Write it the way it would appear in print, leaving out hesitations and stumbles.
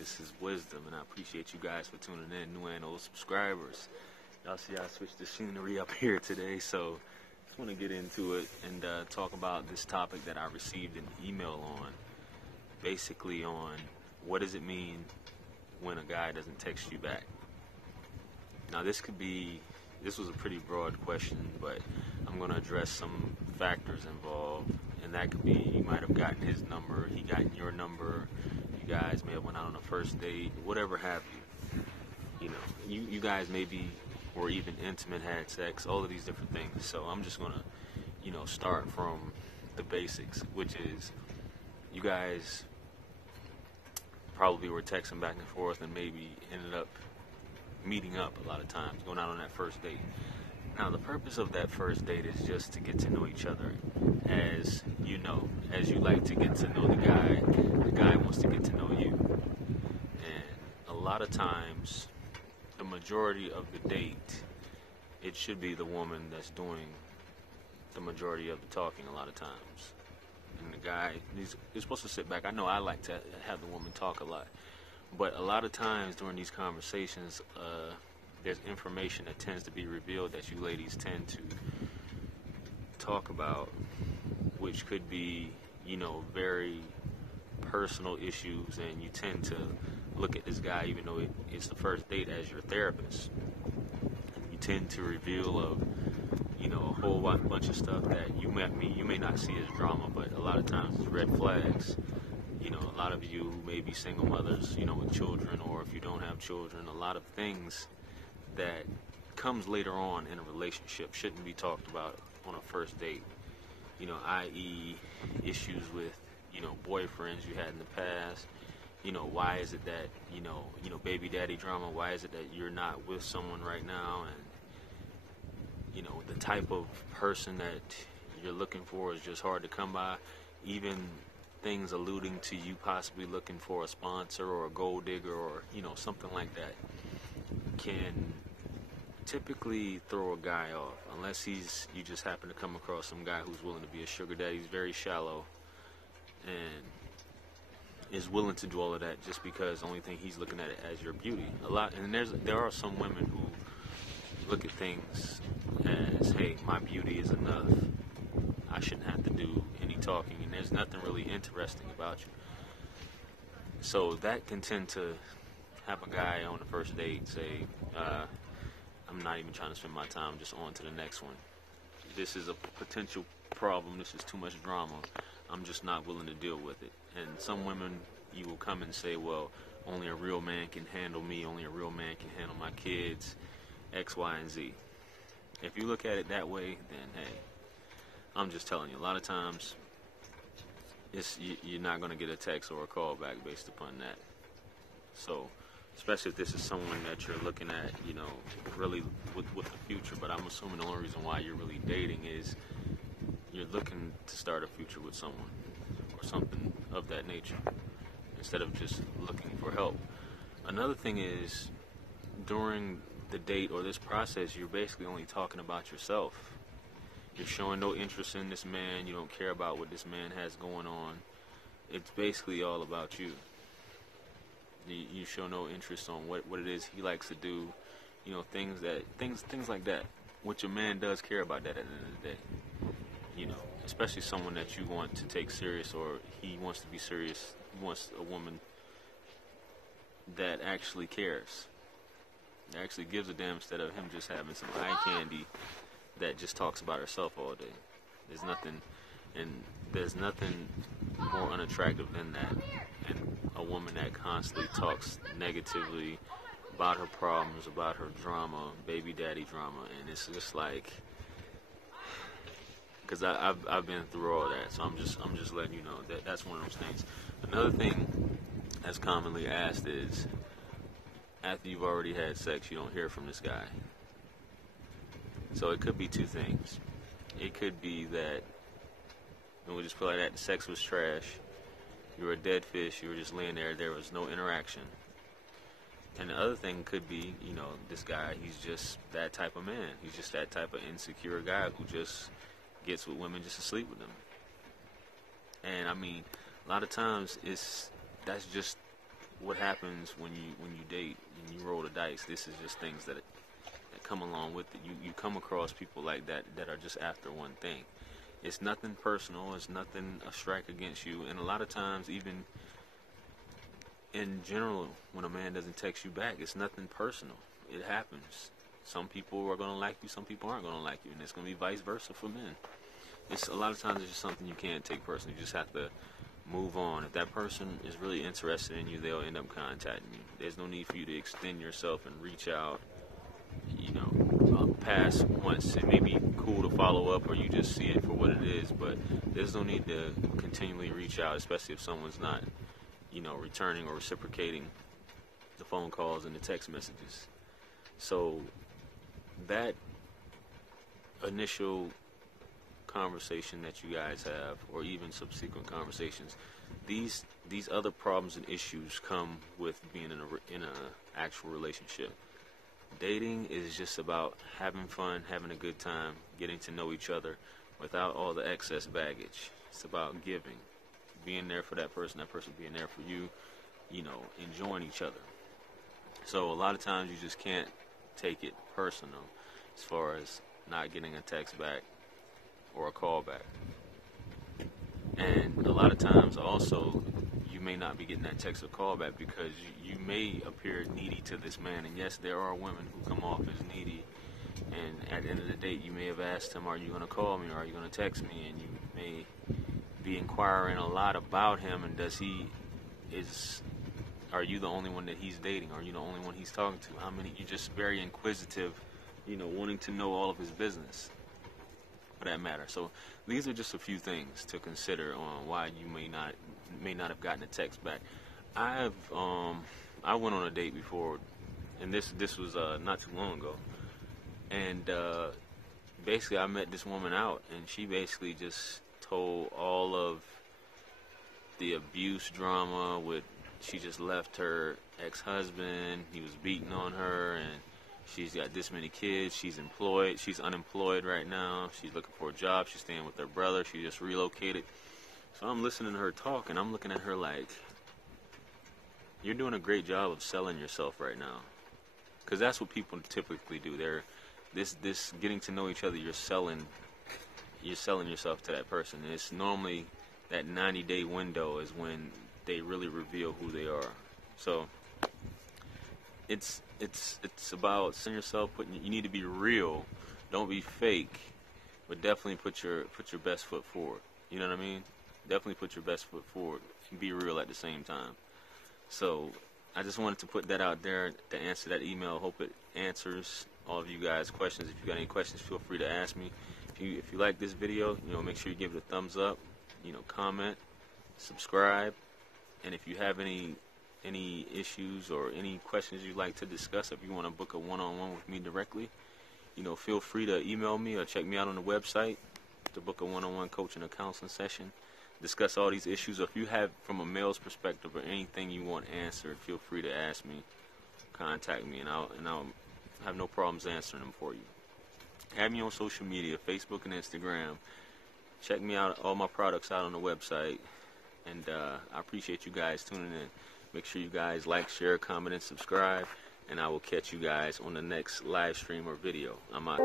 This is wisdom, and I appreciate you guys for tuning in, new and old subscribers. Y'all see I switched the scenery up here today, so just want to get into it and talk about this topic that I received an email on. Basically on what does it mean when a guy doesn't text you back. Now this was a pretty broad question, but I'm going to address some factors involved, and that could be you might have gotten his number, he got your number, you guys may have went out on a first date, whatever have you. You know, you guys maybe were even intimate, had sex, all of these different things. So I'm just going to, start from the basics, which is you guys probably were texting back and forth and maybe ended up meeting up a lot of times, going out on that first date. Now, the purpose of that first date is just to get to know each other. As you like to get to know the guy wants to get to know you. And a lot of times, the majority of the date, it should be the woman that's doing the majority of the talking a lot of times. And the guy, he's supposed to sit back. I know I like to have the woman talk a lot. But a lot of times during these conversations, there's information that tends to be revealed that you ladies tend to talk about, which could be, very personal issues, and you tend to look at this guy, even though it's the first date, as your therapist. You tend to reveal a whole bunch of stuff that you may not see as drama, but a lot of times it's red flags. A lot of you may be single mothers, with children, or if you don't have children, a lot of things that comes later on in a relationship shouldn't be talked about on a first date. I.e. issues with, boyfriends you had in the past. Why is it that, baby daddy drama, why is it that you're not with someone right now? And, the type of person that you're looking for is just hard to come by. Even things alluding to you possibly looking for a sponsor or a gold digger or, something like that can typically throw a guy off, unless you just happen to come across some guy who's willing to be a sugar daddy. He's very shallow and is willing to do all of that just because the only thing he's looking at it as your beauty. There are some women who look at things as, hey, my beauty is enough. I shouldn't have to do any talking, and there's nothing really interesting about you. So that can tend to have a guy on the first date say, I'm not even trying to spend my time, just on to the next one. This is a potential problem. This is too much drama. I'm just not willing to deal with it. And some women, you will come and say, well, only a real man can handle me. Only a real man can handle my kids, X, Y, and Z. If you look at it that way, then, hey, I'm just telling you, a lot of times, you're not going to get a text or a call back based upon that. So, especially if this is someone that you're looking at, really with the future. But I'm assuming the only reason why you're really dating is you're looking to start a future with someone or something of that nature, instead of just looking for help. Another thing is, during the date or this process, you're basically only talking about yourself. You're showing no interest in this man. You don't care about what this man has going on. It's basically all about you. You show no interest on what it is he likes to do, things like that, which a man does care about that at the end of the day. Especially someone that you want to take serious, or he wants to be serious. He wants a woman that actually cares, that actually gives a damn, instead of him just having some eye candy that just talks about herself all day. There's nothing more unattractive than that. And a woman that constantly talks negatively about her problems, about her drama, baby daddy drama, and it's just like, because I've been through all that, so I'm just letting you know that that's one of those things. Another thing that's commonly asked is, after you've already had sex, you don't hear from this guy. So it could be two things. It could be that, and we'll just put it like that, the sex was trash. You were a dead fish. You were just laying there. There was no interaction. And the other thing could be, this guy, he's just that type of man. He's just that type of insecure guy who just gets with women just to sleep with them. And, a lot of times that's just what happens when you date and you roll the dice. This is just things that come along with it. You come across people like that are just after one thing. It's nothing personal. It's nothing a strike against you. And a lot of times, even in general, when a man doesn't text you back, it's nothing personal. It happens. Some people are going to like you, some people aren't going to like you, and it's going to be vice versa for men. It's a lot of times it's just something you can't take personally. You just have to move on. If that person is really interested in you, they'll end up contacting you. There's no need for you to extend yourself and reach out, past once. It may be cool to follow up, or you just see it for what it is, but there's no need to continually reach out, especially if someone's not, returning or reciprocating the phone calls and the text messages. So that initial conversation that you guys have, or even subsequent conversations, these other problems and issues come with being in a actual relationship. Dating is just about having fun, having a good time, getting to know each other without all the excess baggage. It's about giving, being there for that person being there for you, enjoying each other. So a lot of times you just can't take it personal as far as not getting a text back or a call back. And a lot of times also you may not be getting that text or call back because you may appear needy to this man. And yes, there are women who come off as needy, and at the end of the date you may have asked him, are you going to call me or are you going to text me? And you may be inquiring a lot about him, and are you the only one that he's dating? Are you the only one he's talking to? You're just very inquisitive, wanting to know all of his business, for that matter. So these are just a few things to consider on why you may not have gotten a text back. I went on a date before, and this was not too long ago, and basically I met this woman out, and she basically just told all of the abuse drama with. She just left her ex-husband. He was beating on her, and she's got this many kids. She's employed. She's unemployed right now. She's looking for a job. She's staying with her brother. She just relocated. So I'm listening to her talk, and I'm looking at her like, you're doing a great job of selling yourself right now. Because that's what people typically do. They're this getting to know each other, you're selling yourself to that person. And it's normally that 90-day window is when they really reveal who they are. So it's about selling yourself. You need to be real. Don't be fake, but definitely put your best foot forward. You know what I mean? Definitely put your best foot forward and be real at the same time. So I just wanted to put that out there to answer that email. Hope it answers all of you guys' questions. If you got any questions, feel free to ask me. If you like this video, make sure you give it a thumbs up. Comment, subscribe. And if you have any issues or any questions you'd like to discuss, if you want to book a one-on-one with me directly, feel free to email me or check me out on the website to book a one-on-one coaching or counseling session. Discuss all these issues. Or if you have, from a male's perspective, or anything you want answered, feel free to ask me, contact me, and I'll have no problems answering them for you. Have me on social media, Facebook and Instagram. Check me out, all my products out on the website. And I appreciate you guys tuning in. Make sure you guys like, share, comment, and subscribe. And I will catch you guys on the next live stream or video. I'm out.